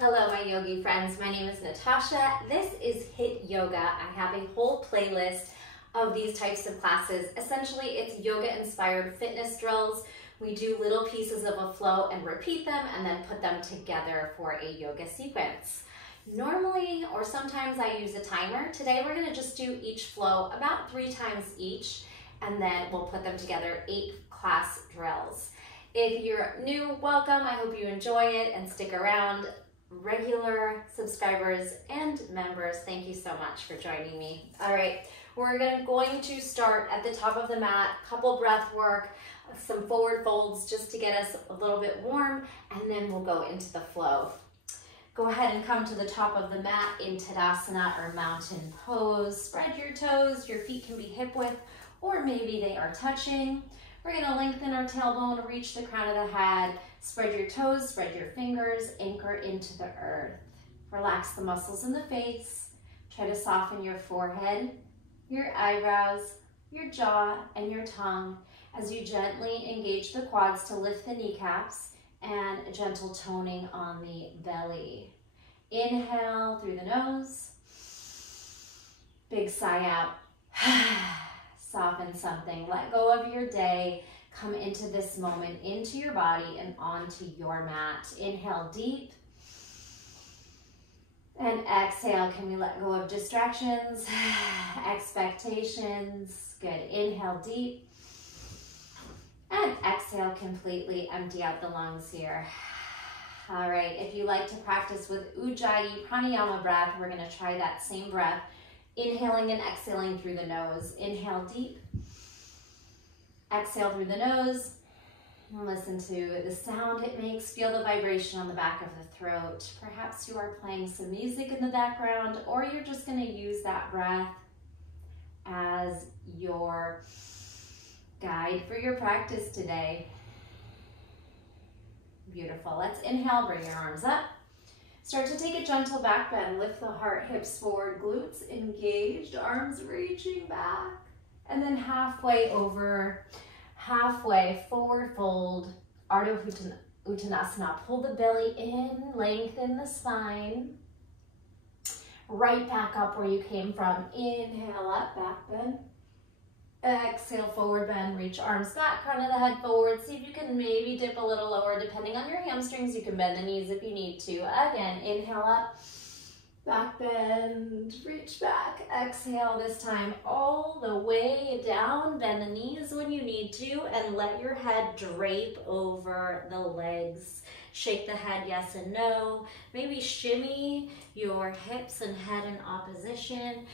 Hello, my yogi friends. My name is Natasha. This is Hiit Yoga. I have a whole playlist of these types of classes. Essentially, it's yoga-inspired fitness drills. We do little pieces of a flow and repeat them and then put them together for a yoga sequence. Normally, or sometimes I use a timer. Today, we're gonna just do each flow about 3 times each, and then we'll put them together 8 class drills. If you're new, welcome. I hope you enjoy it and stick around. Regular subscribers and members, thank you so much for joining me. All right, we're going to start at the top of the mat, couple breath work, some forward folds just to get us a little bit warm, and then we'll go into the flow. Go ahead and come to the top of the mat in Tadasana or mountain pose. Spread your toes, your feet can be hip width, or maybe they are touching. We're gonna lengthen our tailbone, reach the crown of the head, spread your toes, spread your fingers, anchor into the earth. Relax the muscles in the face. Try to soften your forehead, your eyebrows, your jaw, and your tongue as you gently engage the quads to lift the kneecaps and a gentle toning on the belly. Inhale through the nose. Big sigh out. Soften something, let go of your day, come into this moment, into your body and onto your mat. Inhale deep and exhale. Can we let go of distractions, expectations? Good. Inhale deep and exhale completely. Empty out the lungs here. All right, if you like to practice with Ujjayi pranayama breath, we're going to try that same breath. Inhaling and exhaling through the nose. Inhale deep. Exhale through the nose. And listen to the sound it makes. Feel the vibration on the back of the throat. Perhaps you are playing some music in the background, or you're just going to use that breath as your guide for your practice today. Beautiful. Let's inhale, bring your arms up. Start to take a gentle back bend. Lift the heart, hips forward, glutes engaged, arms reaching back. And then halfway over, halfway, forward fold, Ardha Uttanasana. Pull the belly in, lengthen the spine. Right back up where you came from. Inhale up, back bend. Exhale, forward bend, reach arms back, crown of the head forward. See if you can maybe dip a little lower depending on your hamstrings. You can bend the knees if you need to. Again, inhale up, back bend, reach back. Exhale this time all the way down. Bend the knees when you need to and let your head drape over the legs. Shake the head yes and no. Maybe shimmy your hips and head in opposition.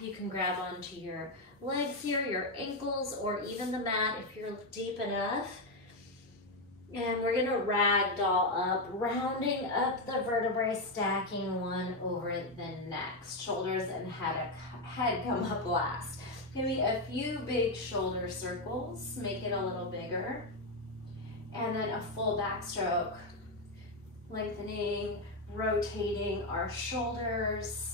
You can grab onto your legs here, your ankles, or even the mat if you're deep enough. And we're gonna ragdoll up, rounding up the vertebrae, stacking one over the next. Shoulders and head come up last. Give me a few big shoulder circles, make it a little bigger. And then a full backstroke, lengthening, rotating our shoulders.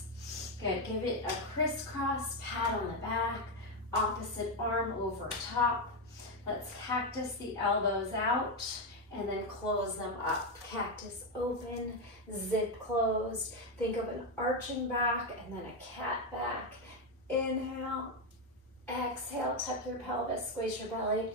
Good, give it a crisscross, pat on the back, opposite arm over top. Let's cactus the elbows out and then close them up. Cactus open, zip closed. Think of an arching back and then a cat back. Inhale, exhale, tuck your pelvis, squeeze your belly.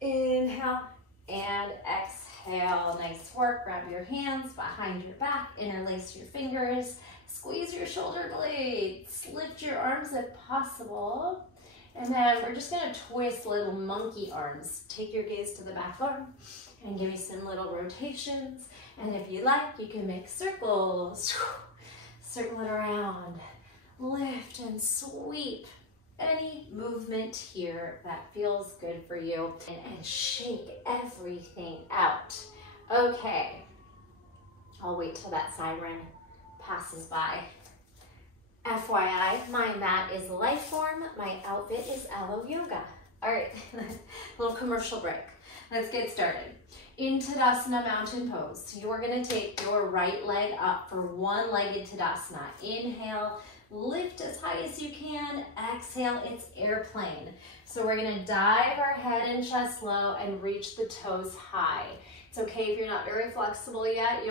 Inhale and exhale. Nice work. Grab your hands behind your back, interlace your fingers. Squeeze your shoulder blades, lift your arms if possible, and then we're just gonna twist little monkey arms. Take your gaze to the back arm and give me some little rotations. And if you like, you can make circles. Circle it around, lift and sweep. Any movement here that feels good for you, and shake everything out. Okay, I'll wait till that siren passes by. FYI, my mat is Lifeform, my outfit is Aloe Yoga. All right, little commercial break. Let's get started. In Tadasana mountain pose, you are gonna take your right leg up for one-legged Tadasana. Inhale, Lift as high as you can. Exhale, it's airplane. So we're gonna dive our head and chest low and reach the toes high. It's okay if you're not very flexible yet,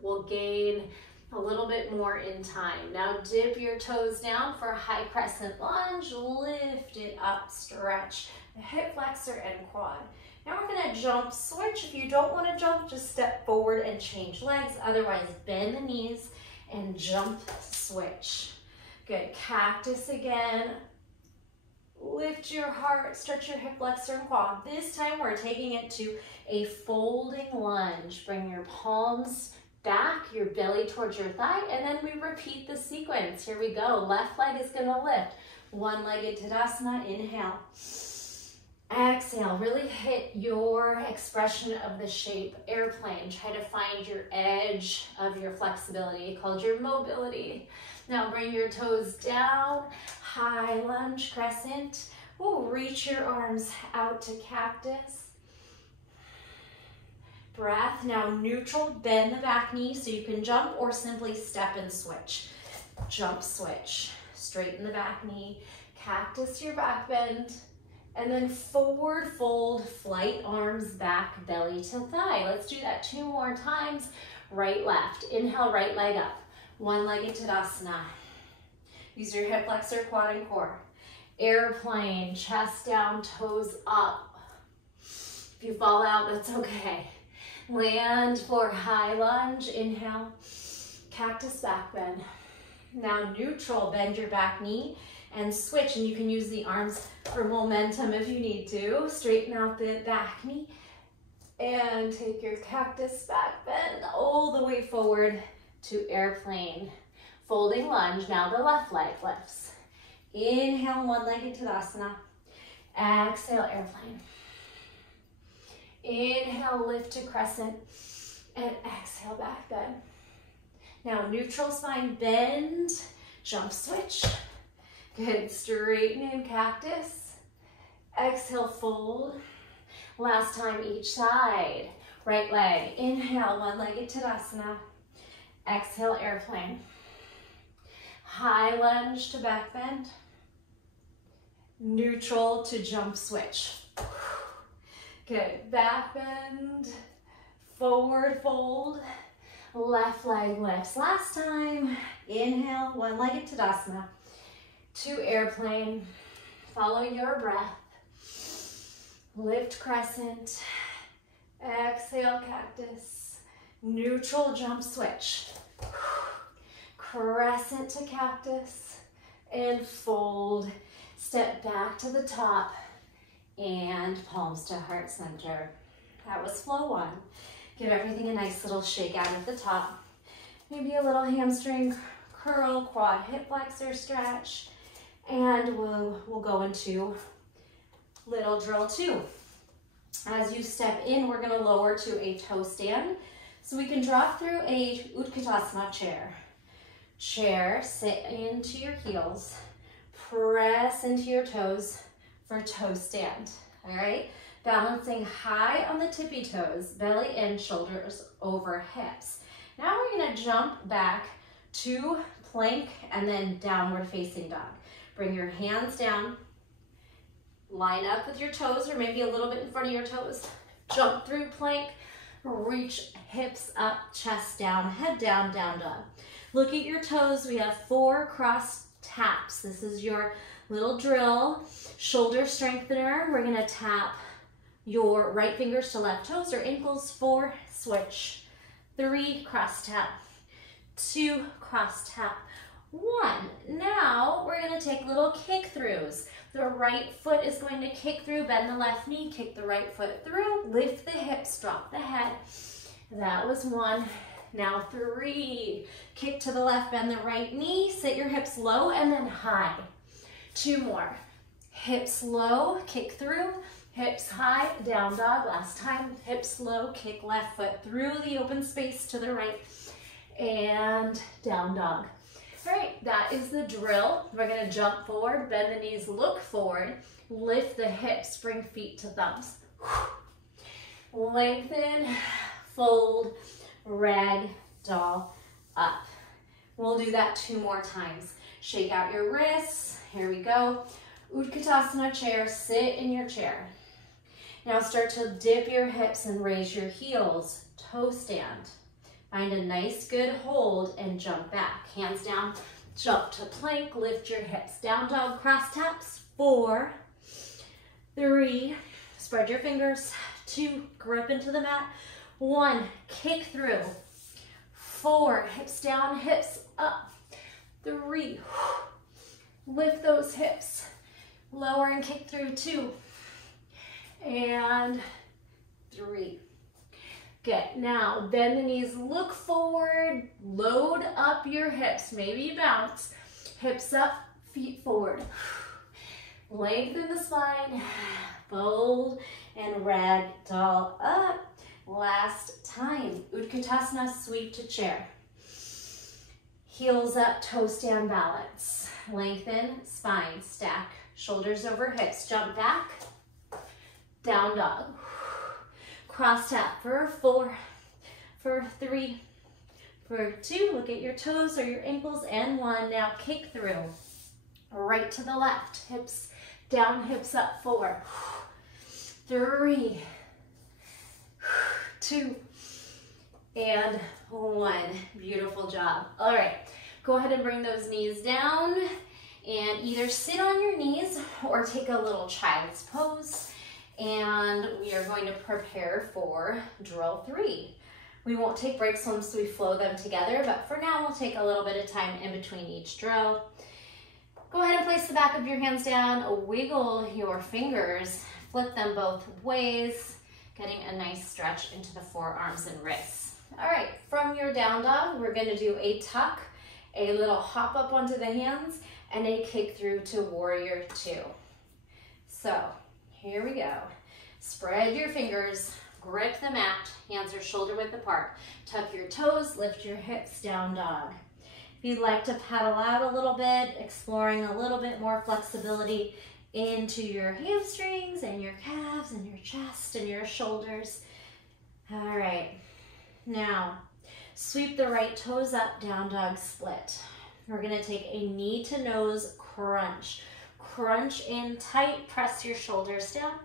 we'll gain a little bit more in time. Now dip your toes down for a high crescent lunge, lift it up, stretch the hip flexor and quad. Now we're gonna jump switch. If you don't wanna jump, just step forward and change legs. Otherwise, bend the knees and jump switch. Good, cactus again. Lift your heart, stretch your hip flexor and quad. This time we're taking it to a folding lunge. Bring your palms back, your belly towards your thigh, and then we repeat the sequence. Here we go. Left leg is gonna lift. One-legged Tadasana, inhale. Exhale, really hit your expression of the shape, airplane. Try to find your edge of your flexibility, called your mobility. Now bring your toes down, high lunge, crescent. Ooh, reach your arms out to cactus. Breath, now neutral, bend the back knee so you can jump or simply step and switch. Jump, switch, straighten the back knee, cactus your back bend, and then forward fold, flight arms back, belly to thigh. Let's do that 2 more times. Right, left. Inhale, right leg up. One-legged Tadasana. Use your hip flexor, quad, and core. Airplane, chest down, toes up. If you fall out, that's okay. Land for high lunge. Inhale, cactus back bend. Now neutral, bend your back knee and switch, and you can use the arms for momentum if you need to. Straighten out the back knee and take your cactus back bend all the way forward to airplane. Folding lunge, now the left leg lifts. Inhale, one-legged Tadasana. Exhale, airplane. Inhale, lift to crescent, and exhale, back bend. Now neutral spine, bend, jump switch. Good, straighten in cactus. Exhale, fold. Last time each side. Right leg, inhale, one-legged Tadasana. Exhale, airplane. High lunge to back bend. Neutral to jump switch. Good, back bend, forward fold, left leg lifts. Last time, inhale, one-legged Tadasana. To airplane, follow your breath. Lift crescent, exhale cactus, neutral jump switch. Crescent to cactus and fold. Step back to the top and palms to heart center. That was flow 1. Give everything a nice little shake out at the top. Maybe a little hamstring curl, quad hip flexor stretch, and we'll go into little drill 2. As you step in, we're gonna lower to a toe stand. So we can drop through a Utkatasana chair. Chair, sit into your heels, press into your toes for toe stand, all right? Balancing high on the tippy toes, belly in, shoulders over hips. Now we're gonna jump back to plank and then downward facing dog. Bring your hands down, line up with your toes or maybe a little bit in front of your toes. Jump through plank, reach hips up, chest down, head down, down dog. Look at your toes. We have 4 cross taps. This is your little drill, shoulder strengthener. We're gonna tap your right fingers to left toes or ankles. 4, switch. 3, cross tap. 2, cross tap. 1. Now we're gonna take little kick throughs. The right foot is going to kick through, bend the left knee, kick the right foot through, lift the hips, drop the head. That was 1. Now 3, kick to the left, bend the right knee, sit your hips low and then high. 2 more. Hips low, kick through, hips high, down dog. Last time, hips low, kick left foot through the open space to the right and down dog. All right, that is the drill. We're gonna jump forward, bend the knees, look forward, lift the hips, bring feet to thumbs. Lengthen, fold, rag doll up. We'll do that 2 more times. Shake out your wrists. Here we go. Utkatasana chair, sit in your chair. Now start to dip your hips and raise your heels, toe stand. Find a nice good hold and jump back. Hands down, jump to plank, lift your hips. Down dog, cross taps, 4, 3, spread your fingers, 2, grip into the mat, 1, kick through, 4, hips down, hips up, 3, lift those hips, lower and kick through, 2, and 3. Good. Now bend the knees, look forward, load up your hips, maybe bounce, hips up, feet forward. Lengthen the spine, fold and ragdoll up. Last time, Utkatasana, sweep to chair. Heels up, toe stand balance. Lengthen, spine, stack, shoulders over hips, jump back, down dog. Cross tap for 4, for 3, for 2. Look at your toes or your ankles, and 1. Now kick through, right to the left, hips down, hips up, 4, 3, 2, and 1. Beautiful job. All right, go ahead and bring those knees down and either sit on your knees or take a little child's pose. And we are going to prepare for drill 3. We won't take breaks once we flow them together, but for now we'll take a little bit of time in between each drill. Go ahead and place the back of your hands down, wiggle your fingers, flip them both ways, getting a nice stretch into the forearms and wrists. All right, from your down dog, we're gonna do a tuck, a little hop up onto the hands, and a kick through to warrior 2. So, here we go. Spread your fingers, grip the mat, hands are shoulder width apart. Tuck your toes, lift your hips, down dog. If you'd like to paddle out a little bit, exploring a little bit more flexibility into your hamstrings and your calves and your chest and your shoulders. All right, now sweep the right toes up, down dog split. We're gonna take a knee to nose crunch. Crunch in tight, press your shoulders down.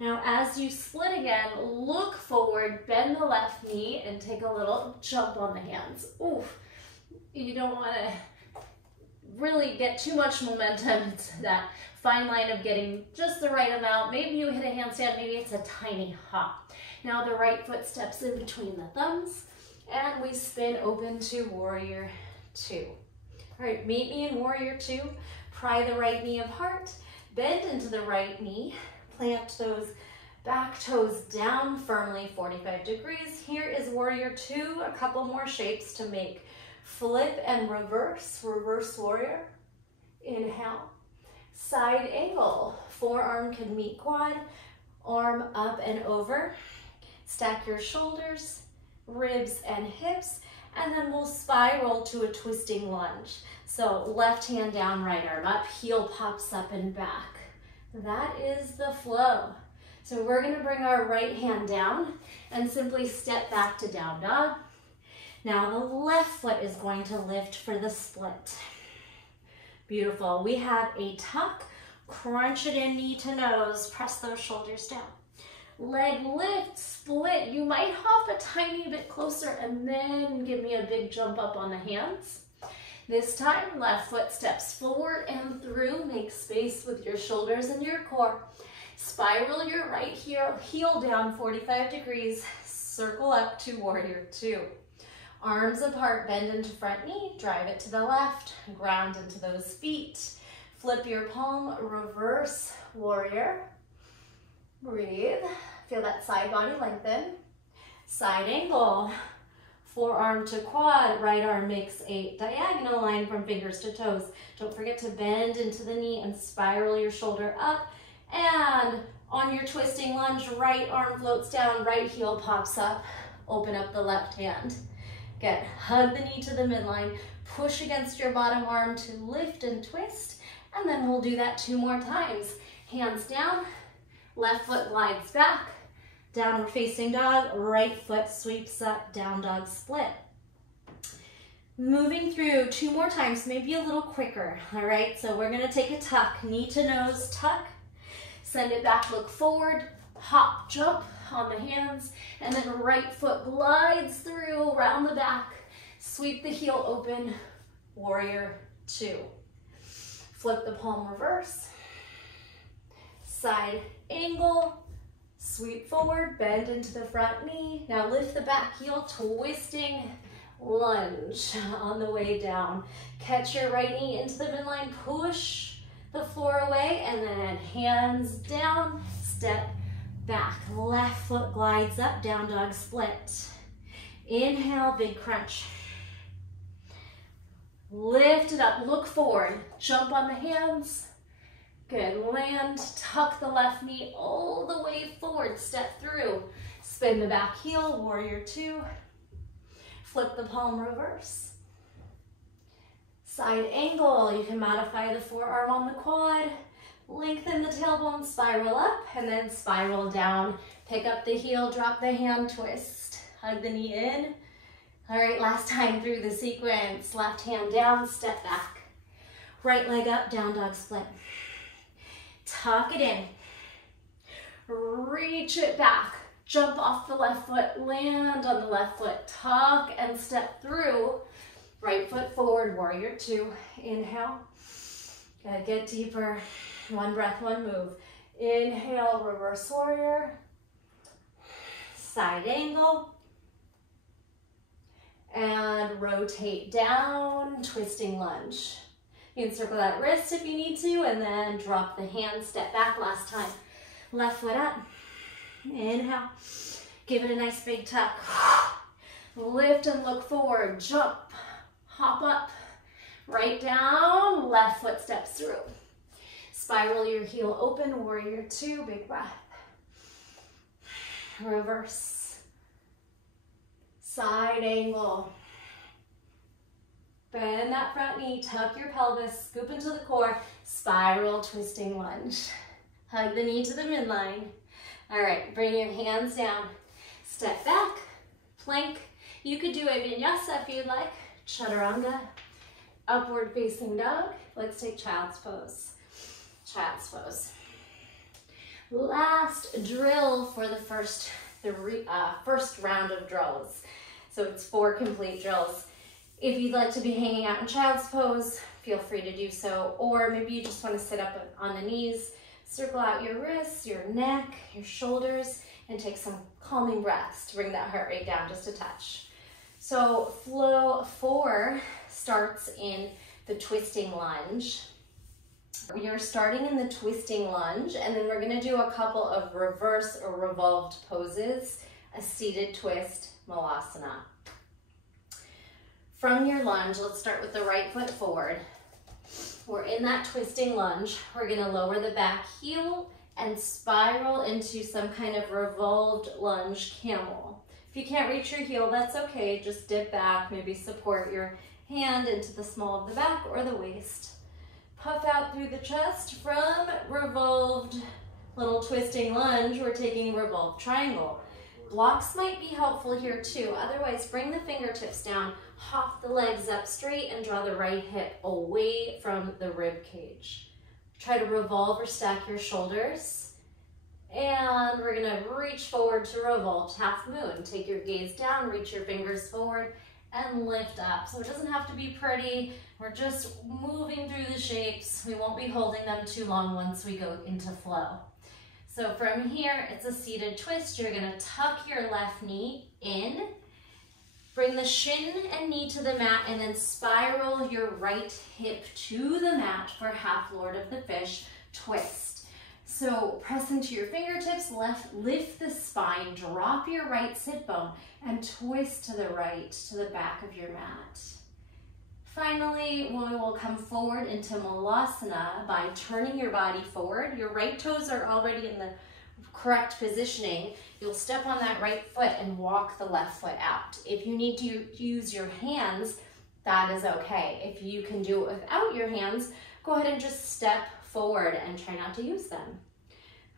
Now as you split again, look forward, bend the left knee and take a little jump on the hands. Oof, you don't wanna really get too much momentum. It's that fine line of getting just the right amount. Maybe you hit a handstand, maybe it's a tiny hop. Now the right foot steps in between the thumbs and we spin open to warrior 2. All right, meet me in warrior 2. Pry the right knee apart, bend into the right knee, plant those back toes down firmly, 45 degrees. Here is warrior 2, a couple more shapes to make. Flip and reverse, reverse warrior. Inhale, side angle. Forearm can meet quad, arm up and over. Stack your shoulders, ribs and hips, and then we'll spiral to a twisting lunge. So left hand down, right arm up, heel pops up and back. That is the flow. So we're gonna bring our right hand down and simply step back to down dog. Now the left foot is going to lift for the split. Beautiful. We have a tuck, crunch it in, knee to nose, press those shoulders down. Leg lift, split. You might hop a tiny bit closer and then give me a big jump up on the hands. This time, left foot steps forward and through. Make space with your shoulders and your core. Spiral your right heel down 45 degrees. Circle up to warrior 2. Arms apart, bend into front knee, drive it to the left, ground into those feet. Flip your palm, reverse warrior. Breathe. Feel that side body lengthen. Side angle. Forearm to quad, right arm makes a diagonal line from fingers to toes. Don't forget to bend into the knee and spiral your shoulder up. And on your twisting lunge, right arm floats down, right heel pops up. Open up the left hand. Good. Hug the knee to the midline. Push against your bottom arm to lift and twist. And then we'll do that 2 more times. Hands down, left foot glides back. Downward facing dog, right foot sweeps up, down dog split. Moving through 2 more times, maybe a little quicker, all right? So we're gonna take a tuck, knee to nose tuck, send it back, look forward, hop, jump on the hands, and then right foot glides through around the back, sweep the heel open, warrior 2. Flip the palm reverse, side angle, sweep forward, bend into the front knee. Now lift the back heel, twisting lunge on the way down. Catch your right knee into the midline, push the floor away, and then hands down, step back. Left foot glides up, down dog split. Inhale, big crunch. Lift it up, look forward, jump on the hands. Good, land, tuck the left knee all the way forward, step through. Spin the back heel, warrior 2. Flip the palm reverse. Side angle, you can modify the forearm on the quad. Lengthen the tailbone, spiral up, and then spiral down. Pick up the heel, drop the hand, twist. Hug the knee in. All right, last time through the sequence. Left hand down, step back. Right leg up, down dog split. Tuck it in. Reach it back. Jump off the left foot, land on the left foot, tuck and step through. Right foot forward, warrior 2. Inhale. Gotta get deeper. 1 breath, 1 move. Inhale, reverse warrior. Side angle. And rotate down, twisting lunge. You can circle that wrist if you need to, and then drop the hand, step back last time. Left foot up. Inhale. Give it a nice big tuck. Lift and look forward. Jump. Hop up. Right down. Left foot steps through. Spiral your heel open. Warrior 2. Big breath. Reverse. Side angle. Bend that front knee. Tuck your pelvis. Scoop into the core. Spiral twisting lunge. Hug the knee to the midline. All right, bring your hands down. Step back, plank. You could do a vinyasa if you'd like. Chaturanga, upward facing dog. Let's take child's pose. Child's pose. Last drill for the first round of drills. So it's 4 complete drills. If you'd like to be hanging out in child's pose, feel free to do so. Or maybe you just want to sit up on the knees. Circle out your wrists, your neck, your shoulders, and take some calming breaths to bring that heart rate down just a touch. So flow 4 starts in the twisting lunge. We are starting in the twisting lunge, and then we're going to do a couple of reverse or revolved poses, a seated twist, malasana. From your lunge, let's start with the right foot forward. We're in that twisting lunge. We're gonna lower the back heel and spiral into some kind of revolved lunge camel. If you can't reach your heel, that's okay. Just dip back, maybe support your hand into the small of the back or the waist. Puff out through the chest from revolved little twisting lunge. We're taking revolved triangle. Blocks might be helpful here too. Otherwise, bring the fingertips down, hop the legs up straight, and draw the right hip away from the rib cage. Try to revolve or stack your shoulders. And we're gonna reach forward to revolved half moon. Take your gaze down, reach your fingers forward, and lift up. So it doesn't have to be pretty. We're just moving through the shapes. We won't be holding them too long once we go into flow. So from here, it's a seated twist. You're gonna tuck your left knee in, bring the shin and knee to the mat, and then spiral your right hip to the mat for half Lord of the Fish twist. So press into your fingertips, lift the spine, drop your right sit bone, and twist to the right, to the back of your mat. Finally, we will come forward into Malasana by turning your body forward. Your right toes are already in the correct positioning. You'll step on that right foot and walk the left foot out. If you need to use your hands, that is okay. If you can do it without your hands, go ahead and just step forward and try not to use them.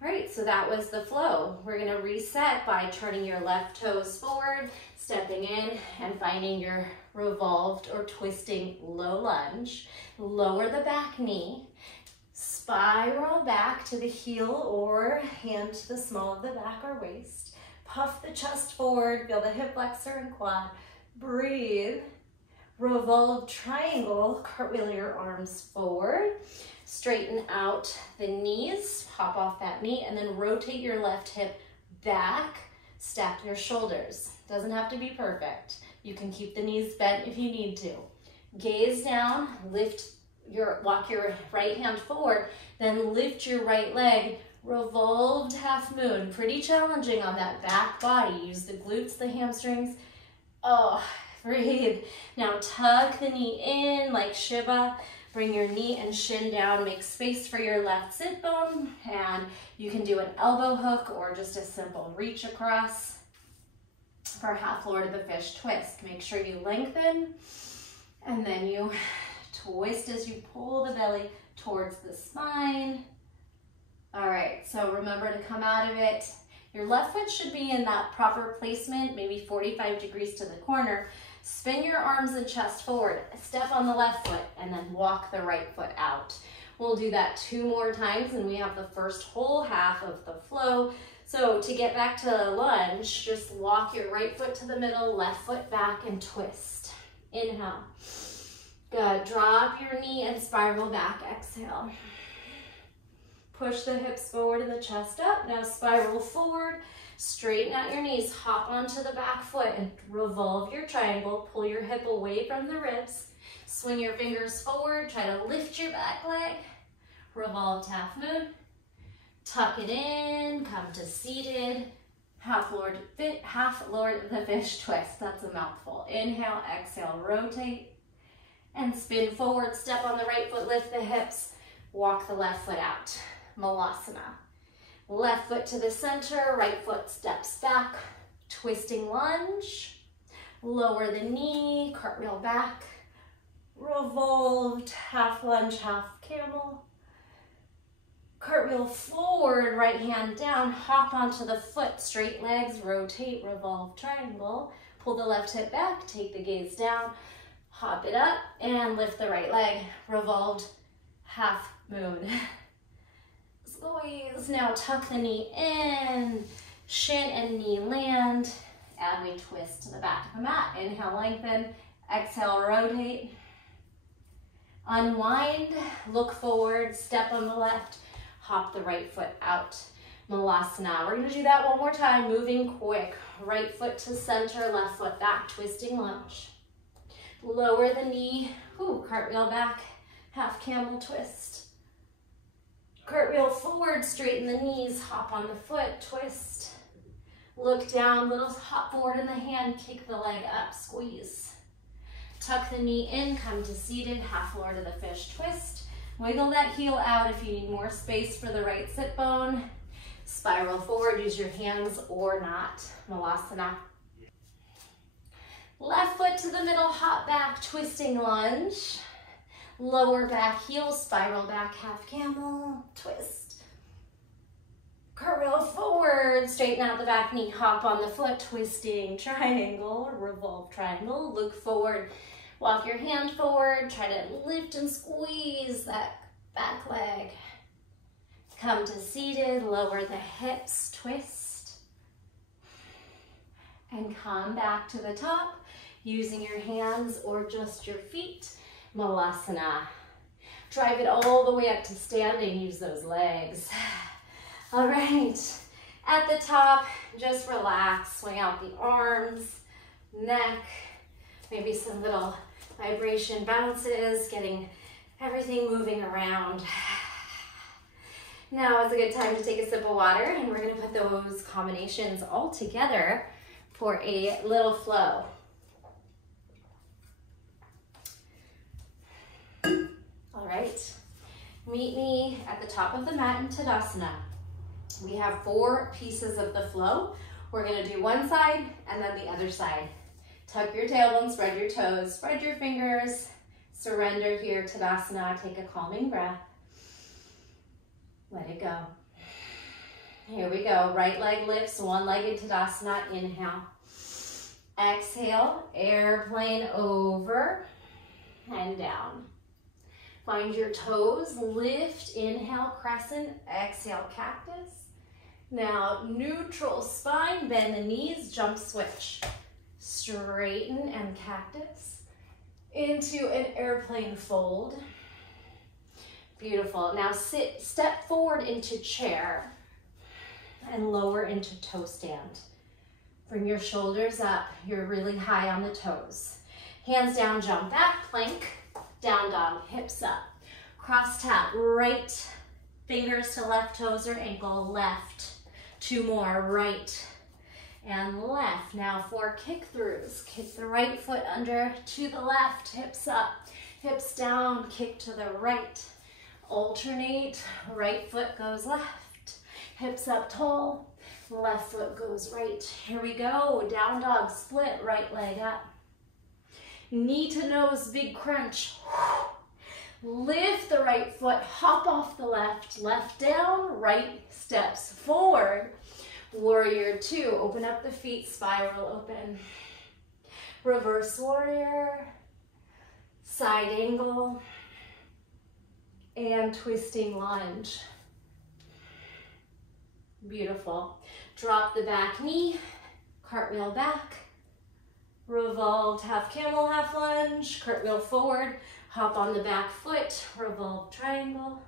All right, so that was the flow. We're gonna reset by turning your left toes forward, stepping in and finding your revolved or twisting low lunge. Lower the back knee, spiral back to the heel or hand to the small of the back or waist. Puff the chest forward, feel the hip flexor and quad. Breathe. Revolve triangle, cartwheel your arms forward. Straighten out the knees, hop off that knee, and then rotate your left hip back, stack your shoulders. Doesn't have to be perfect. You can keep the knees bent if you need to. Gaze down, walk your right hand forward, then lift your right leg, revolved half moon. Pretty challenging on that back body. Use the glutes, the hamstrings. Oh, breathe. Now tuck the knee in like Shiva. Bring your knee and shin down, make space for your left sit bone, and you can do an elbow hook or just a simple reach across for half Lord of the Fish twist. Make sure you lengthen, and then you twist as you pull the belly towards the spine. All right, so remember to come out of it. Your left foot should be in that proper placement, maybe 45 degrees to the corner. Spin your arms and chest forward, step on the left foot, and then walk the right foot out. We'll do that 2 more times, and we have the first whole half of the flow. So to get back to the lunge, just walk your right foot to the middle, left foot back, and twist. Inhale. Good. Drop your knee and spiral back. Exhale. Push the hips forward and the chest up. Now spiral forward. Straighten out your knees, hop onto the back foot and revolve your triangle. Pull your hip away from the ribs. Swing your fingers forward, try to lift your back leg. Revolved half moon. Tuck it in, come to seated. Half Lord of the Fish twist. That's a mouthful. Inhale, exhale, rotate. And spin forward, step on the right foot, lift the hips. Walk the left foot out. Malasana. Left foot to the center, right foot steps back, twisting lunge. Lower the knee, cartwheel back, revolved, half lunge, half camel. Cartwheel forward, right hand down, hop onto the foot, straight legs, rotate, revolve triangle. Pull the left hip back, take the gaze down, hop it up, and lift the right leg, revolved half moon. Squeeze. Now tuck the knee in, shin and knee land, and we twist to the back of the mat. Inhale, lengthen. Exhale, rotate. Unwind, look forward, step on the left, hop the right foot out. Malasana. We're going to do that one more time, moving quick. Right foot to center, left foot back, twisting lunge. Lower the knee, cartwheel back, half camel twist. Cartwheel forward, straighten the knees, hop on the foot, twist. Look down, little hop forward in the hand, kick the leg up, squeeze. Tuck the knee in, come to seated, half Lord of the Fish twist. Wiggle that heel out if you need more space for the right sit bone. Spiral forward, use your hands or not. Malasana. Left foot to the middle, hop back, twisting lunge. Lower back heel, spiral back, half camel, twist. Cartwheel forward, straighten out the back knee, hop on the foot, twisting triangle, revolve triangle, look forward, walk your hand forward, try to lift and squeeze that back leg. Come to seated, lower the hips, twist. And come back to the top, using your hands or just your feet. Malasana. Drive it all the way up to standing. Use those legs. All right. At the top, just relax. Swing out the arms, neck, maybe some little vibration bounces, getting everything moving around. Now is a good time to take a sip of water, and we're going to put those combinations all together for a little flow. All right, meet me at the top of the mat in Tadasana. We have 4 pieces of the flow. We're gonna do one side and then the other side. Tuck your tailbone, spread your toes, spread your fingers, surrender here, Tadasana, take a calming breath. Let it go. Here we go. Right leg lifts, one-legged Tadasana. Inhale. Exhale, airplane over and down. Find your toes, lift, inhale, crescent, exhale, cactus. Now, neutral spine, bend the knees, jump switch. Straighten and cactus into an airplane fold. Beautiful. Now step forward into chair and lower into toe stand. Bring your shoulders up. You're really high on the toes. Hands down, jump back, plank, down dog, hips up. Cross tap, right fingers to left toes or ankle, left. Two more, right and left. Now 4 kick throughs. Kick the right foot under to the left, hips up, hips down, kick to the right. Alternate, right foot goes left, hips up tall, left foot goes right. Here we go, down dog, split, right leg up. Knee to nose, big crunch. Lift the right foot, hop off the left, left down, right steps forward. Warrior 2, open up the feet, spiral open. Reverse warrior, side angle, and twisting lunge. Beautiful. Drop the back knee, cartwheel back, revolved half camel, half lunge, cartwheel forward, hop on the back foot, revolved triangle.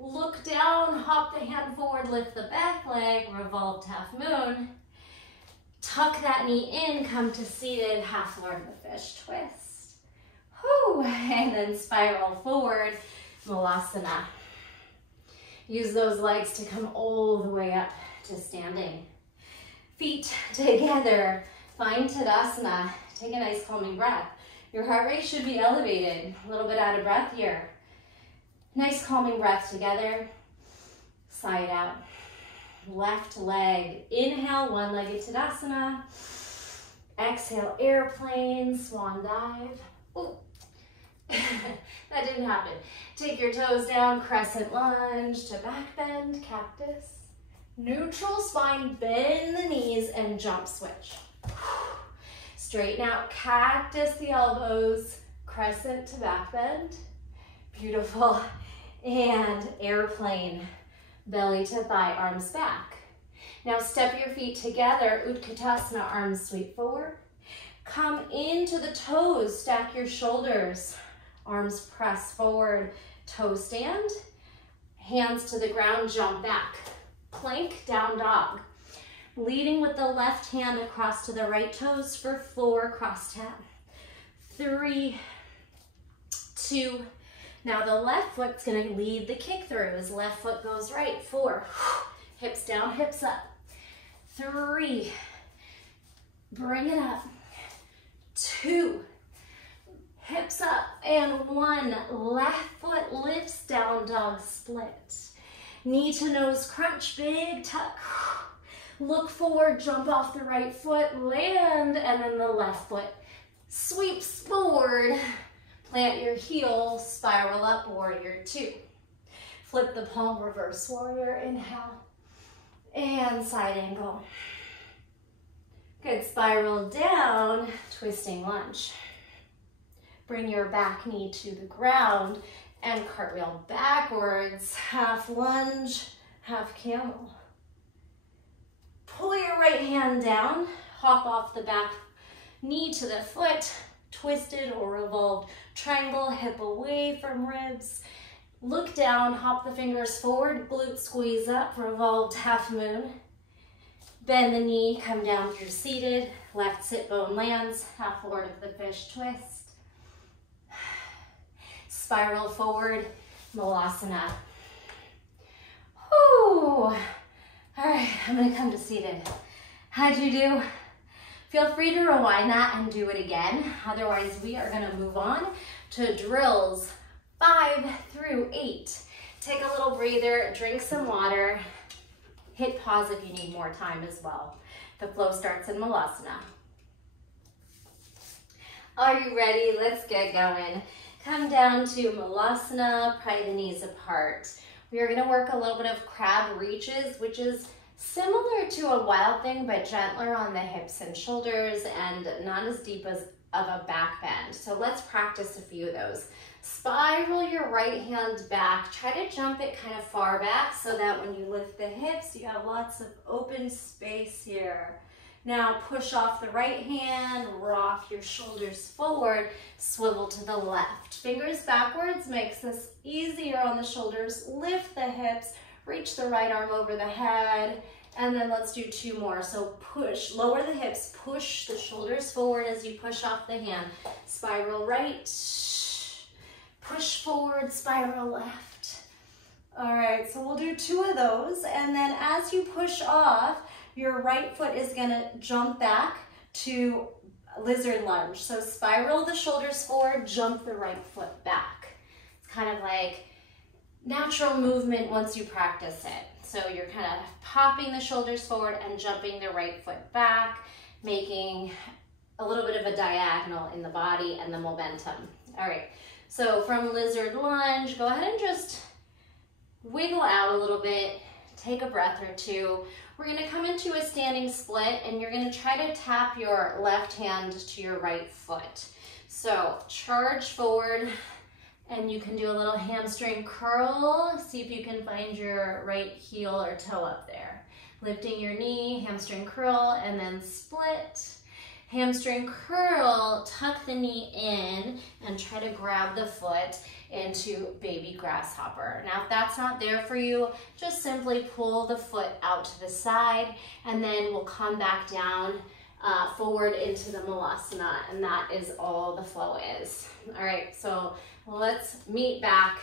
Look down, hop the hand forward, lift the back leg, revolved half moon. Tuck that knee in, come to seated, half Lord of the Fish twist. Whew, and then spiral forward, Malasana. Use those legs to come all the way up to standing. Feet together, find Tadasana. Take a nice calming breath. Your heart rate should be elevated. A little bit out of breath here. Nice calming breath together. Side out. Left leg. Inhale, one-legged Tadasana. Exhale, airplane, swan dive. Ooh. That didn't happen. Take your toes down, crescent lunge to back bend, cactus. Neutral spine, bend the knees and jump switch. Straighten out, cactus the elbows, crescent to back bend. Beautiful. And airplane, belly to thigh, arms back. Now step your feet together, Utkatasana, arms sweep forward. Come into the toes, stack your shoulders. Arms press forward, toe stand. Hands to the ground, jump back. Plank, down dog. Leading with the left hand across to the right toes for 4, cross tap. 3, 2. Now the left foot's gonna lead the kick throughs. Left foot goes right, 4. Hips down, hips up. 3. Bring it up. 2. Hips up, and 1. Left foot lifts, down dog split. Knee to nose crunch, big tuck. Look forward, jump off the right foot, land, and then the left foot sweeps forward. Plant your heel, spiral up, warrior 2. Flip the palm, reverse warrior, inhale, and side angle. Good, spiral down, twisting lunge. Bring your back knee to the ground and cartwheel backwards, half lunge, half camel. Pull your right hand down, hop off the back knee to the foot, twisted or revolved triangle, hip away from ribs. Look down, hop the fingers forward, glute squeeze up, revolved half moon. Bend the knee, come down through seated, left sit bone lands, half Lord of the Fish twist. Spiral forward, Malasana. Whew. All right, I'm gonna come to seated. How'd you do? Feel free to rewind that and do it again. Otherwise, we are gonna move on to drills 5 through 8. Take a little breather, drink some water. Hit pause if you need more time as well. The flow starts in Malasana. Are you ready? Let's get going. Come down to Malasana, pry the knees apart. We are gonna work a little bit of crab reaches, which is similar to a wild thing, but gentler on the hips and shoulders and not as deep as of a back bend. So let's practice a few of those. Spiral your right hand back. Try to jump it kind of far back so that when you lift the hips, you have lots of open space here. Now push off the right hand, rock your shoulders forward, swivel to the left. Fingers backwards makes this easier on the shoulders. Lift the hips, reach the right arm over the head, and then let's do two more. So push, lower the hips, push the shoulders forward as you push off the hand. Spiral right, push forward, spiral left. All right, so we'll do two of those, and then as you push off, your right foot is gonna jump back to lizard lunge. So spiral the shoulders forward, jump the right foot back. It's kind of like natural movement once you practice it. So you're kind of popping the shoulders forward and jumping the right foot back, making a little bit of a diagonal in the body and the momentum. All right, so from lizard lunge, go ahead and just wiggle out a little bit, take a breath or two. We're gonna come into a standing split and you're gonna try to tap your left hand to your right foot. So charge forward and you can do a little hamstring curl. See if you can find your right heel or toe up there. Lifting your knee, hamstring curl, and then split. Hamstring curl, tuck the knee in and try to grab the foot into baby grasshopper. Now, if that's not there for you, just simply pull the foot out to the side and then we'll come back down forward into the malasana, and that is all the flow is. All right, so let's meet back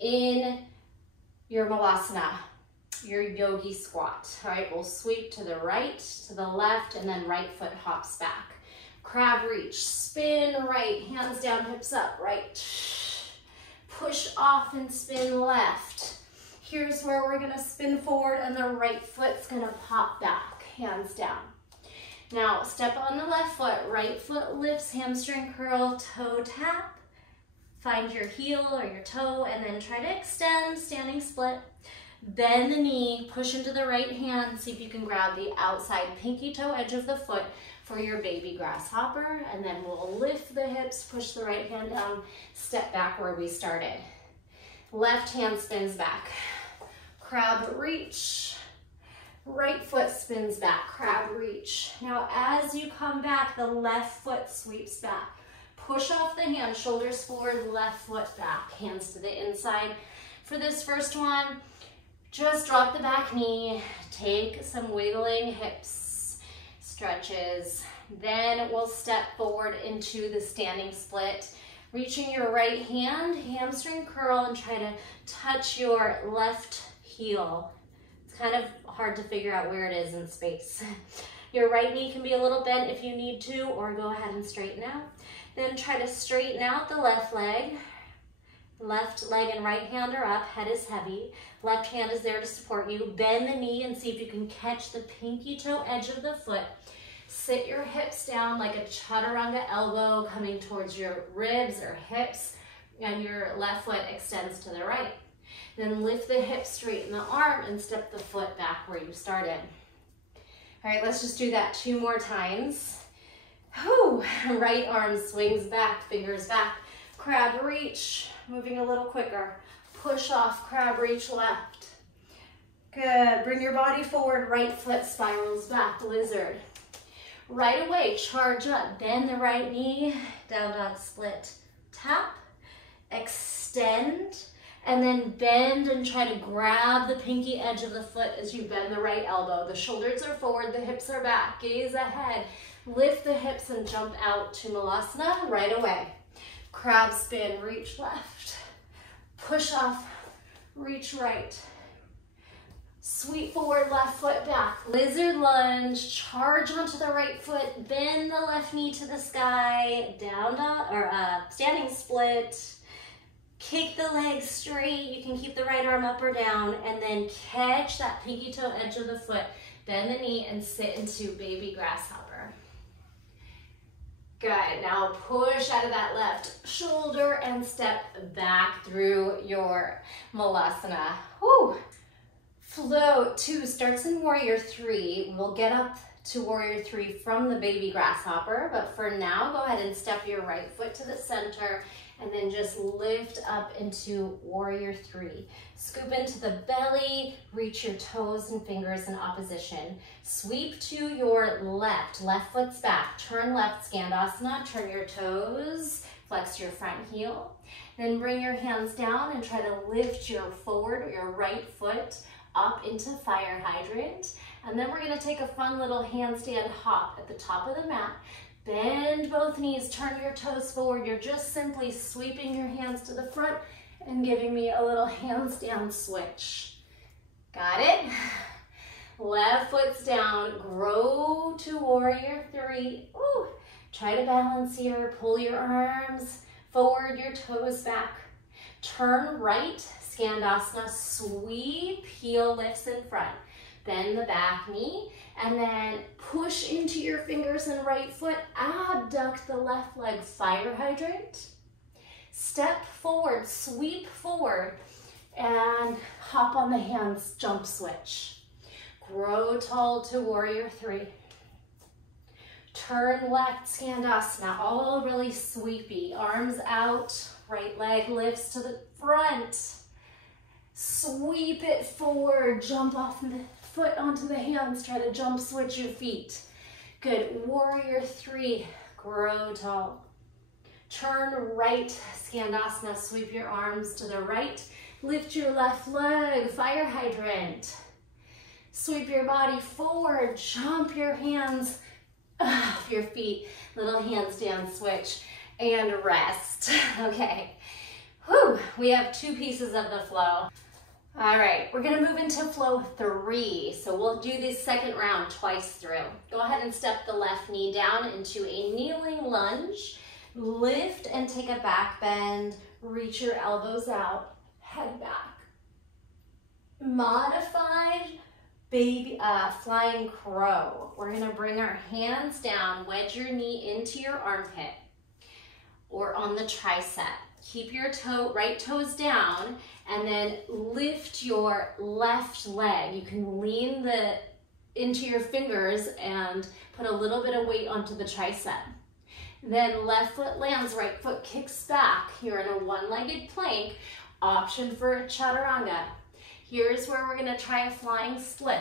in your malasana, your yogi squat. All right, we'll sweep to the right, to the left, and then right foot hops back. Crab reach, spin right, hands down, hips up, right. Push off and spin left. Here's where we're gonna spin forward and the right foot's gonna pop back, hands down. Now step on the left foot, right foot lifts, hamstring curl, toe tap. Find your heel or your toe and then try to extend, standing split. Bend the knee, push into the right hand, see if you can grab the outside pinky toe edge of the foot for your baby grasshopper, and then we'll lift the hips, push the right hand down, step back where we started. Left hand spins back, crab reach, right foot spins back, crab reach. Now as you come back, the left foot sweeps back. Push off the hand, shoulders forward, left foot back, hands to the inside. For this first one, just drop the back knee, take some wiggling hips, stretches. Then we'll step forward into the standing split. Reaching your right hand, hamstring curl, and try to touch your left heel. It's kind of hard to figure out where it is in space. Your right knee can be a little bent if you need to, or go ahead and straighten out. Then try to straighten out the left leg. Left leg and right hand are up, head is heavy. Left hand is there to support you. Bend the knee and see if you can catch the pinky toe edge of the foot. Sit your hips down like a chaturanga elbow coming towards your ribs or hips, and your left foot extends to the right. Then lift the hips, straighten the arm, and step the foot back where you started. All right, let's just do that 2 more times. Whew. Right arm swings back, fingers back. Crab reach, moving a little quicker. Push off, crab reach left. Good, bring your body forward, right foot spirals back, lizard. Right away, charge up, bend the right knee, down dog split. Tap, extend, and then bend and try to grab the pinky edge of the foot as you bend the right elbow. The shoulders are forward, the hips are back, gaze ahead. Lift the hips and jump out to Malasana right away. Crab spin, reach left. Push off, reach right. Sweep forward, left foot back. Lizard lunge, charge onto the right foot, bend the left knee to the sky, down dog, or standing split. Kick the legs straight. You can keep the right arm up or down, and then catch that pinky toe edge of the foot. Bend the knee and sit into baby grasshopper. Good. Now push out of that left shoulder and step back through your Malasana. Woo. Float 2 starts in Warrior 3. We'll get up to Warrior 3 from the baby grasshopper, but for now, go ahead and step your right foot to the center and then just lift up into Warrior 3. Scoop into the belly, reach your toes and fingers in opposition. Sweep to your left foot's back. Turn left, Skandasana, turn your toes, flex your front heel. Then bring your hands down and try to lift your right foot up into fire hydrant. And then we're gonna take a fun little handstand hop at the top of the mat. Bend both knees, turn your toes forward. You're just simply sweeping your hands to the front and giving me a little handstand switch. Got it? Left foot's down, grow to Warrior 3. Ooh. Try to balance here, pull your arms forward, your toes back. Turn right, Skandasana, sweep, heel lifts in front. Bend the back knee, and then push into your fingers and right foot, abduct the left leg, fire hydrant. Step forward, sweep forward, and hop on the hands, jump switch. Grow tall to Warrior 3. Turn left, Skandasana, all really sweepy. Arms out, right leg lifts to the front. Sweep it forward, jump off the foot onto the hands, try to jump switch your feet. Good, Warrior 3, grow tall. Turn right, Skandasana, sweep your arms to the right. Lift your left leg, fire hydrant. Sweep your body forward, jump your hands off your feet, little handstand switch, and rest. Okay, whew, we have 2 pieces of the flow. All right, we're gonna move into flow 3. So we'll do this second round twice through. Go ahead and step the left knee down into a kneeling lunge. Lift and take a back bend. Reach your elbows out, head back. Modified baby flying crow. We're gonna bring our hands down, wedge your knee into your armpit or on the tricep. Keep your right toes down and then lift your left leg. You can lean into your fingers and put a little bit of weight onto the tricep. Then left foot lands, right foot kicks back. You're in a one-legged plank, option for a chaturanga. Here's where we're gonna try a flying split.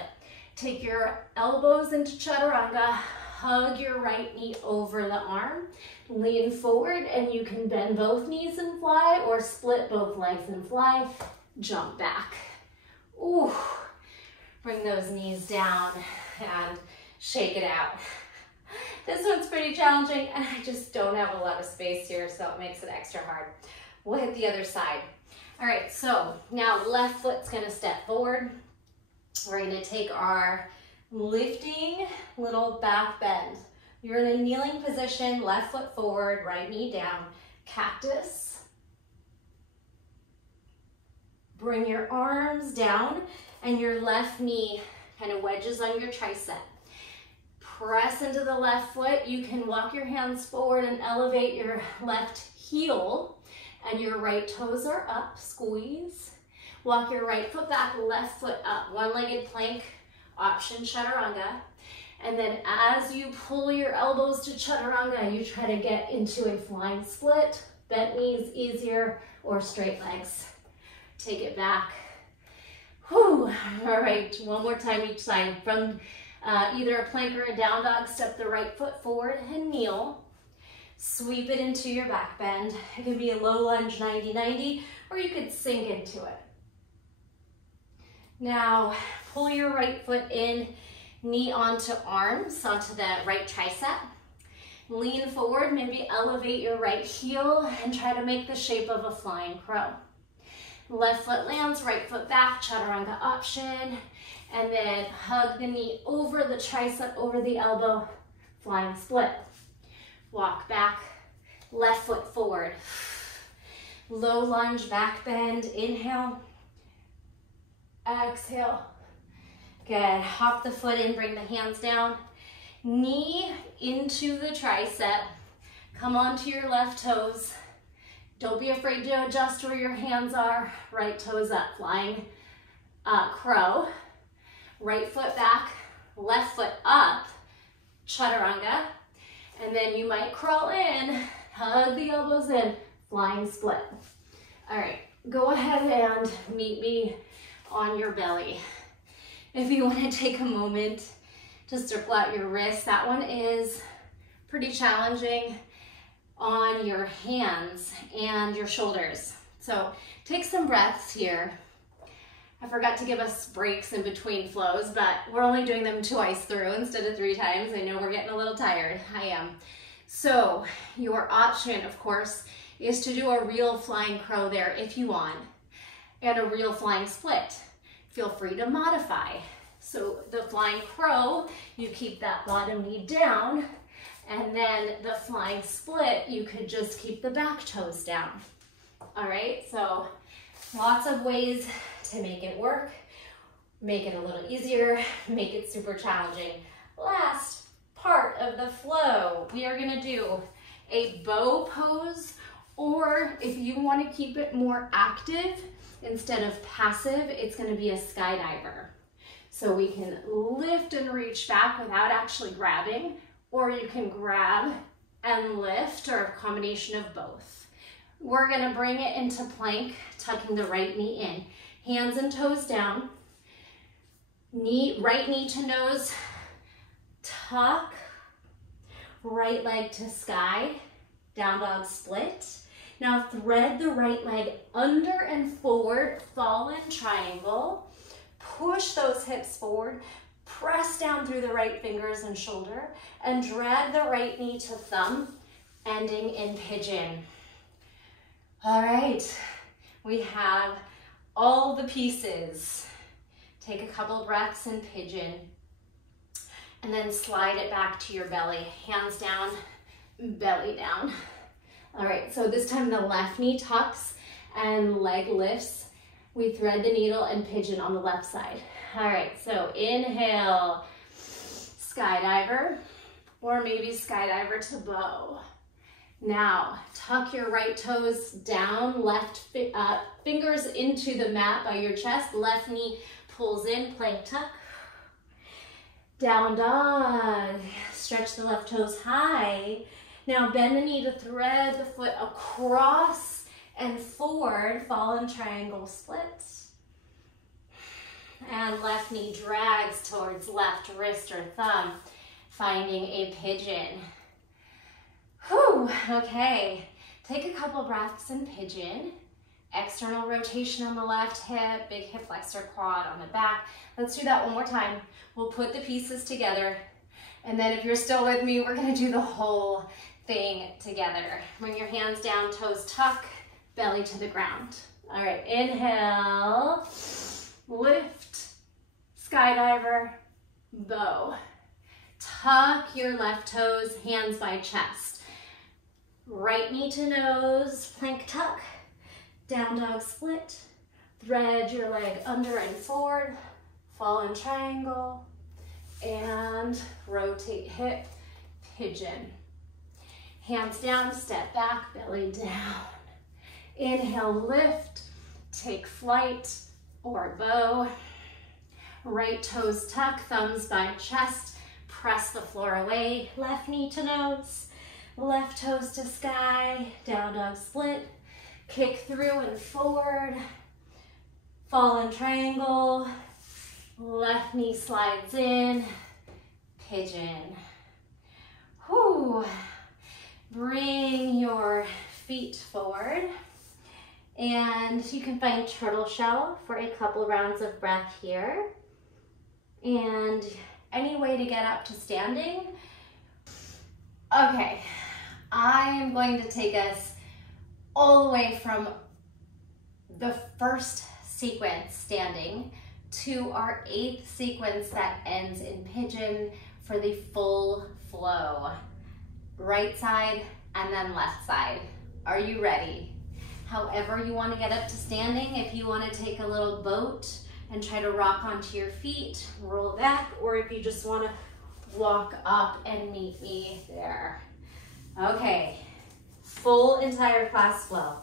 Take your elbows into chaturanga, hug your right knee over the arm, lean forward, and you can bend both knees and fly or split both legs and fly, jump back. Ooh, bring those knees down and shake it out. This one's pretty challenging and I just don't have a lot of space here, so it makes it extra hard. We'll hit the other side. All right, so now left foot's gonna step forward. We're gonna take our lifting little back bend. You're in a kneeling position, left foot forward, right knee down, cactus. Bring your arms down and your left knee kind of wedges on your tricep. Press into the left foot. You can walk your hands forward and elevate your left heel and your right toes are up, squeeze. Walk your right foot back, left foot up, one-legged plank, option chaturanga. And then as you pull your elbows to chaturanga, you try to get into a flying split, bent knees easier, or straight legs. Take it back. Whew. All right, one more time each side. From either a plank or a down dog, step the right foot forward and kneel. Sweep it into your back bend. It could be a low lunge 90-90, or you could sink into it. Now, pull your right foot in, knee onto arms, onto the right tricep. Lean forward, maybe elevate your right heel and try to make the shape of a flying crow. Left foot lands, right foot back, chaturanga option. And then hug the knee over the tricep, over the elbow, flying split. Walk back, left foot forward. Low lunge, back bend, inhale. Exhale. Good, hop the foot in, bring the hands down. Knee into the tricep. Come onto your left toes. Don't be afraid to adjust where your hands are. Right toes up, flying crow. Right foot back, left foot up, chaturanga. And then you might crawl in, hug the elbows in, flying split. All right, go ahead and meet me on your belly. If you want to take a moment to circle out your wrists, that one is pretty challenging on your hands and your shoulders. So take some breaths here. I forgot to give us breaks in between flows, but we're only doing them twice through instead of 3 times. I know we're getting a little tired. I am. So your option, of course, is to do a real flying crow there if you want, and a real flying split. Feel free to modify. So the flying crow, you keep that bottom knee down, and then the flying split, you could just keep the back toes down. All right, so lots of ways to make it work, make it a little easier, make it super challenging. Last part of the flow, we are gonna do a bow pose, or if you wanna keep it more active, instead of passive, it's gonna be a skydiver. So we can lift and reach back without actually grabbing, or you can grab and lift, or a combination of both. We're gonna bring it into plank, tucking the right knee in. Hands and toes down. Right knee to nose, tuck. Right leg to sky, down dog split. Now thread the right leg under and forward, fall in triangle. Push those hips forward, press down through the right fingers and shoulder, and drag the right knee to thumb, ending in pigeon. All right, we have all the pieces. Take a couple breaths in pigeon, and then slide it back to your belly. Hands down, belly down. All right, so this time the left knee tucks and leg lifts. We thread the needle and pigeon on the left side. All right, so inhale, skydiver, or maybe skydiver to bow. Now, tuck your right toes down, left fingers into the mat by your chest, left knee pulls in, plank tuck. Down dog, stretch the left toes high. Now bend the knee to thread the foot across and forward, fall in triangle split. And left knee drags towards left wrist or thumb, finding a pigeon. Whew, okay. Take a couple breaths in pigeon. External rotation on the left hip, big hip flexor quad on the back. Let's do that one more time. We'll put the pieces together. And then if you're still with me, we're gonna do the whole thing together. Bring your hands down, toes tuck, belly to the ground. All right, inhale, lift, skydiver, bow. Tuck your left toes, hands by chest. Right knee to nose, plank tuck, down dog split. Thread your leg under and forward, fall in triangle, and rotate hip, pigeon. Hands down, step back, belly down. Inhale, lift, take flight or bow. Right toes tuck, thumbs by chest, press the floor away. Left knee to nose, left toes to sky, down dog split. Kick through and forward, fall in triangle. Left knee slides in, pigeon. Whew. Bring your feet forward, and you can find turtle shell for a couple rounds of breath here. And any way to get up to standing. Okay, I am going to take us all the way from the first sequence, standing, to our 8th sequence that ends in pigeon for the full flow. Right side and then left side. Are you ready? However you want to get up to standing, if you want to take a little boat and try to rock onto your feet, roll back, or if you just want to walk up and meet me there. Okay, Full entire class flow.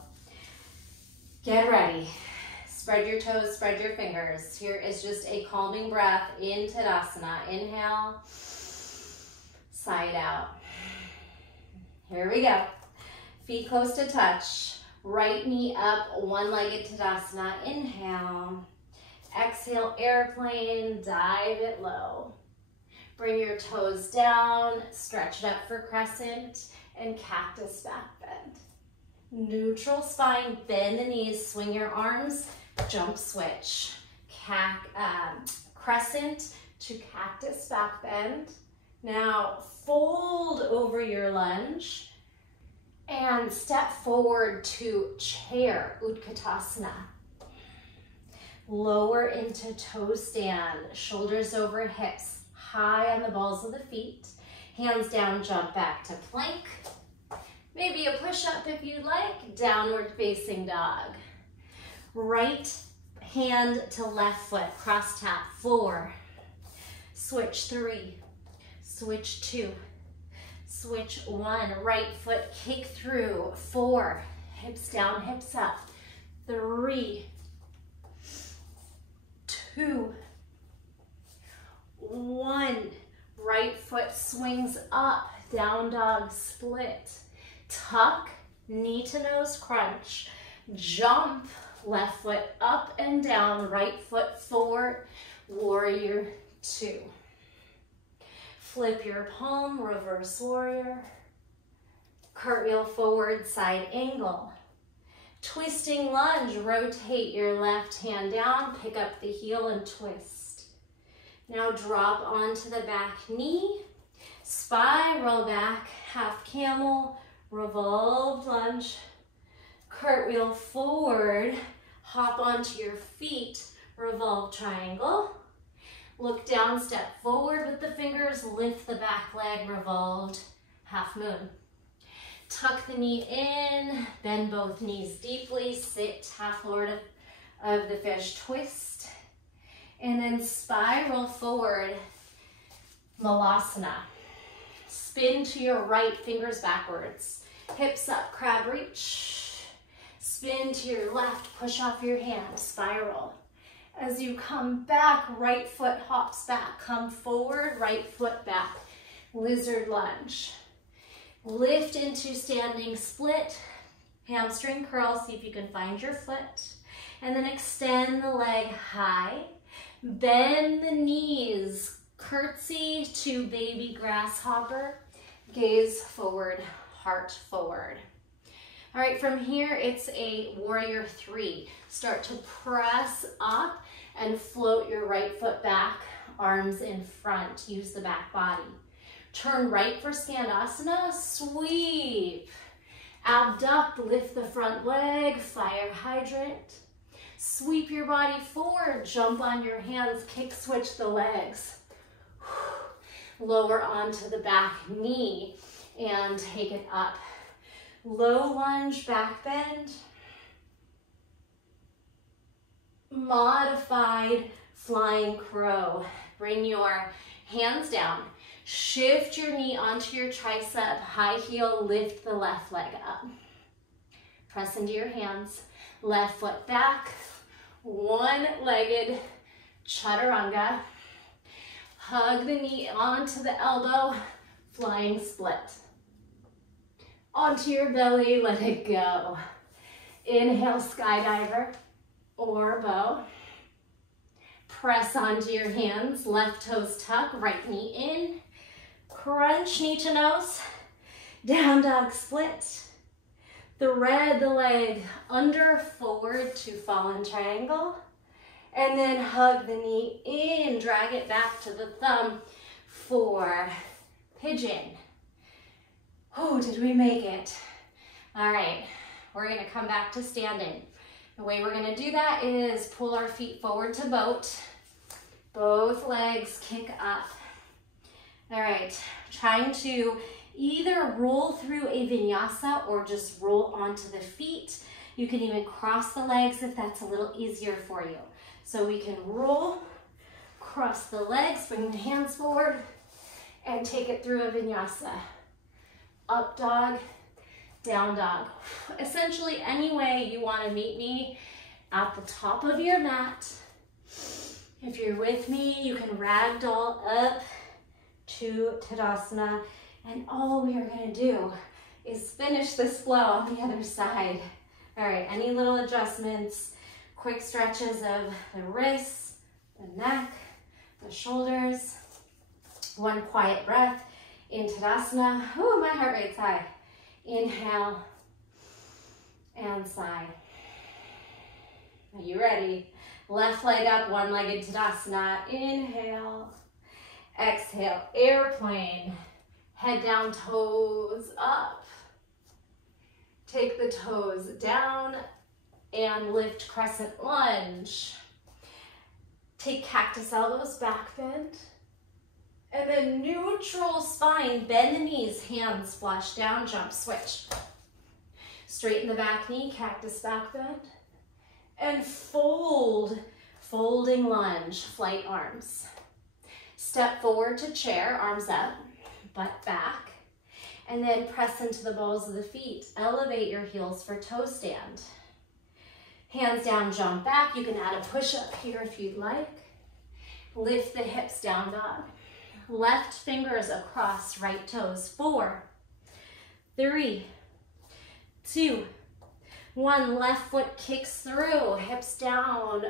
Get ready. Spread your toes, spread your fingers. Here is just a calming breath in Tadasana. Inhale, side out. Here we go. Feet close to touch. Right knee up, one-legged Tadasana. Inhale. Exhale, airplane, dive it low. Bring your toes down, stretch it up for crescent, and cactus back bend. Neutral spine, bend the knees, swing your arms, jump switch. Crescent to cactus back bend. Now fold over your lunge and step forward to chair, Utkatasana. Lower into toe stand, shoulders over hips, high on the balls of the feet. Hands down, jump back to plank. Maybe a push-up if you'd like, downward facing dog. Right hand to left foot, cross tap, 4. Switch 3, switch 2, switch 1. Right foot kick through, 4. Hips down, hips up, 3, 2, 1. Right foot swings up, down dog split. Tuck, knee to nose crunch. Jump, left foot up and down, right foot forward, warrior 2. Flip your palm, reverse warrior. Cartwheel forward, side angle. Twisting lunge, rotate your left hand down, pick up the heel and twist. Now drop onto the back knee, spiral back, half camel, revolved lunge, cartwheel forward, hop onto your feet, revolve triangle. Look down, step forward with the fingers, lift the back leg, revolved half moon. Tuck the knee in, bend both knees deeply, sit half lord of the fish, twist, and then spiral forward, Malasana. Spin to your right, fingers backwards, hips up, crab reach. Spin to your left, push off your hand, spiral. As you come back, right foot hops back, come forward, right foot back, lizard lunge. Lift into standing split, hamstring curl, see if you can find your foot. And then extend the leg high, bend the knees, curtsy to baby grasshopper, gaze forward, heart forward. All right, from here, it's a warrior 3. Start to press up and float your right foot back, arms in front, use the back body. Turn right for Skandasana, sweep. Abduct, lift the front leg, fire hydrant. Sweep your body forward, jump on your hands, kick switch the legs. Lower onto the back knee and take it up. Low lunge, back bend. Modified flying crow. Bring your hands down. Shift your knee onto your tricep, high heel, lift the left leg up. Press into your hands, left foot back, one-legged chaturanga. Hug the knee onto the elbow, flying split. Onto your belly, let it go. Inhale, skydiver or bow. Press onto your hands, left toes tuck, right knee in. Crunch knee to nose, down dog split. Thread the leg under, forward to fallen triangle. And then hug the knee in, drag it back to the thumb for pigeon. Oh, did we make it? All right, we're gonna come back to standing. The way we're gonna do that is pull our feet forward to boat. Both legs kick up. All right, trying to either roll through a vinyasa or just roll onto the feet. You can even cross the legs if that's a little easier for you. So we can roll, cross the legs, bring the hands forward, and take it through a vinyasa. Up dog, down dog. Essentially, any way you want to meet me at the top of your mat. If you're with me, you can ragdoll up to Tadasana, and all we are going to do is finish this flow on the other side. All right, any little adjustments, quick stretches of the wrists, the neck, the shoulders. One quiet breath in Tadasana. Ooh, my heart rate's high. Inhale and sigh. Are you ready? Left leg up, one-legged Tadasana. Inhale. Exhale, airplane. Head down, toes up. Take the toes down and lift crescent lunge. Take cactus elbows, back bend. And then neutral spine, bend the knees, hands flush down, jump, switch. Straighten the back knee, cactus back bend. And fold, folding lunge, flight arms. Step forward to chair, arms up, butt back. And then press into the balls of the feet. Elevate your heels for toe stand. Hands down, jump back. You can add a push-up here if you'd like. Lift the hips, down dog. Left fingers across right toes. 4, 3, 2, 1. Left foot kicks through, hips down.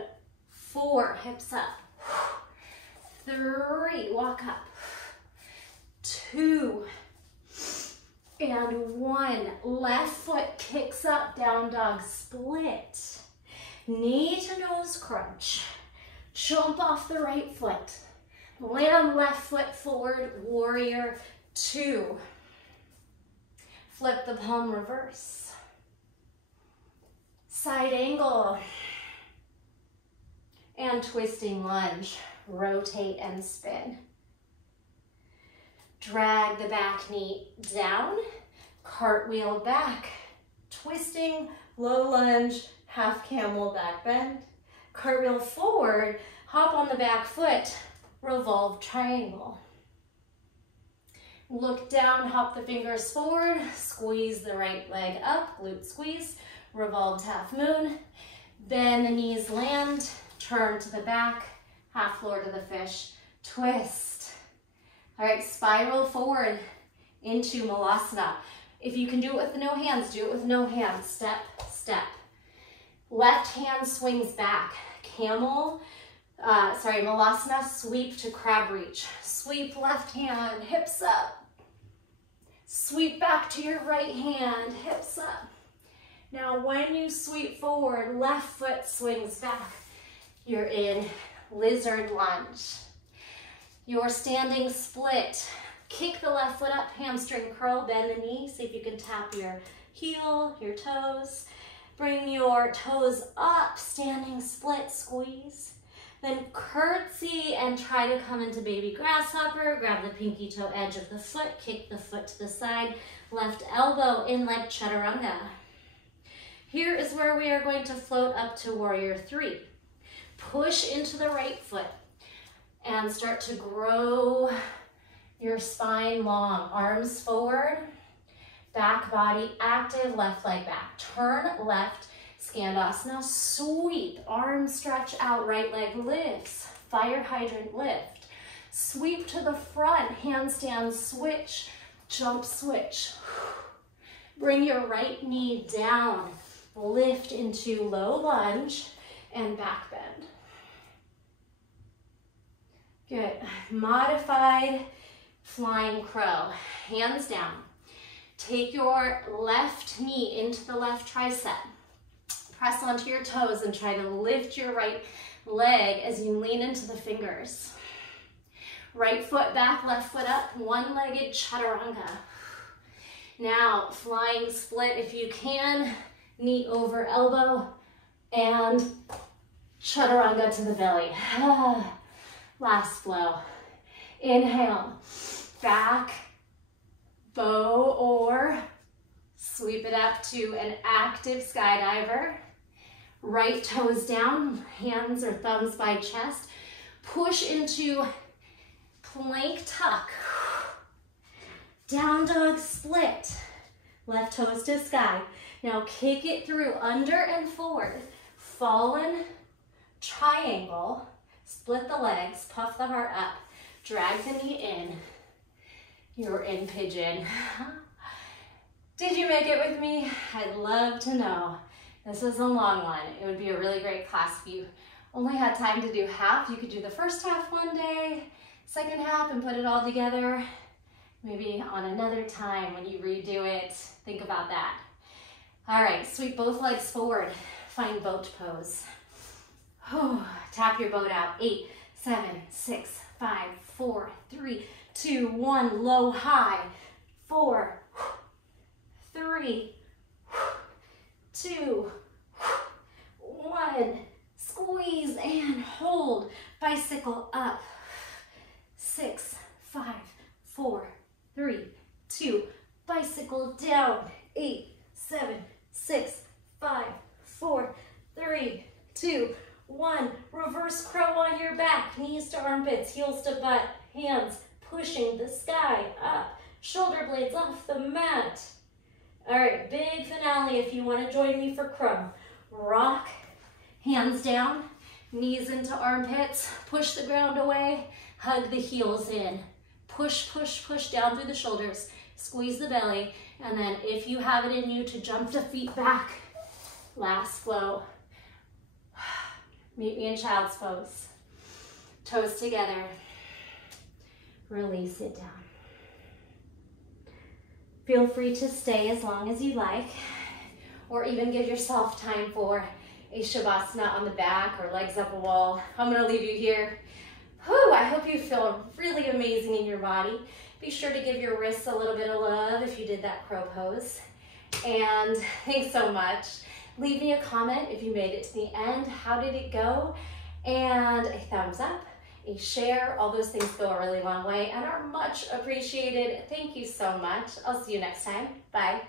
4, hips up. 3, walk up. 2, and 1. Left foot kicks up, down dog, split. Knee to nose crunch. Jump off the right foot. Land left foot forward, warrior 2. Flip the palm reverse. Side angle. And twisting lunge. Rotate and spin. Drag the back knee down. Cartwheel back. Twisting, low lunge, half camel back bend. Cartwheel forward, hop on the back foot. Revolve triangle. Look down, hop the fingers forward, squeeze the right leg up, glute squeeze, revolved half moon, bend the knees, land, turn to the back, half floor to the fish, twist. All right, spiral forward into Malasana. If you can do it with no hands, do it with no hands. Step, step. Left hand swings back, camel, Malasana, sweep to crab reach. Sweep left hand, hips up. Sweep back to your right hand, hips up. Now when you sweep forward, left foot swings back. You're in lizard lunge. Your standing split. Kick the left foot up, hamstring curl, bend the knee. See if you can tap your heel, your toes. Bring your toes up, standing split, squeeze. Then curtsy and try to come into baby grasshopper. Grab the pinky toe edge of the foot, kick the foot to the side, left elbow in like chaturanga. Here is where we are going to float up to warrior 3. Push into the right foot and start to grow your spine long. Arms forward, back body active, left leg back. Turn left, Skandasana, sweep, arms stretch out, right leg lifts, fire hydrant lift. Sweep to the front, handstand switch, jump switch. Bring your right knee down, lift into low lunge and back bend. Good, modified flying crow, hands down. Take your left knee into the left tricep. Press onto your toes and try to lift your right leg as you lean into the fingers. Right foot back, left foot up, one-legged chaturanga. Now, flying split if you can, knee over elbow, and chaturanga to the belly. Last flow. Inhale, back, bow or sweep it up to an active skydiver. Right toes down, hands or thumbs by chest. Push into plank tuck. Down dog split. Left toes to sky. Now kick it through under and forward. Fallen triangle. Split the legs, puff the heart up. Drag the knee in. You're in pigeon. Did you make it with me? I'd love to know. This is a long one. It would be a really great class if you only had time to do half. You could do the first half one day, second half, and put it all together. Maybe on another time when you redo it, think about that. All right, sweep both legs forward. Find boat pose. Tap your boat out. 8, 7, 6, 5, 4, 3, 2, 1. Low, high. 4, 3, 2, 1. Squeeze and hold. Bicycle up. 6, 5, 4, 3, 2. Bicycle down. 8, 7, 6, 5, 4, 3, 2, 1. Reverse crow on your back. Knees to armpits, heels to butt. Hands pushing the sky up. Shoulder blades off the mat. All right, big finale if you want to join me for crow. Rock, hands down, knees into armpits. Push the ground away. Hug the heels in. Push, push, push down through the shoulders. Squeeze the belly. And then if you have it in you to jump the feet back, last flow. Meet me in child's pose. Toes together. Release it down. Feel free to stay as long as you like, or even give yourself time for a shavasana on the back or legs up a wall. I'm gonna leave you here. Whew, I hope you feel really amazing in your body. Be sure to give your wrists a little bit of love if you did that crow pose. And thanks so much. Leave me a comment if you made it to the end. How did it go? And a thumbs up, a share. All those things go a really long way and are much appreciated. Thank you so much. I'll see you next time. Bye.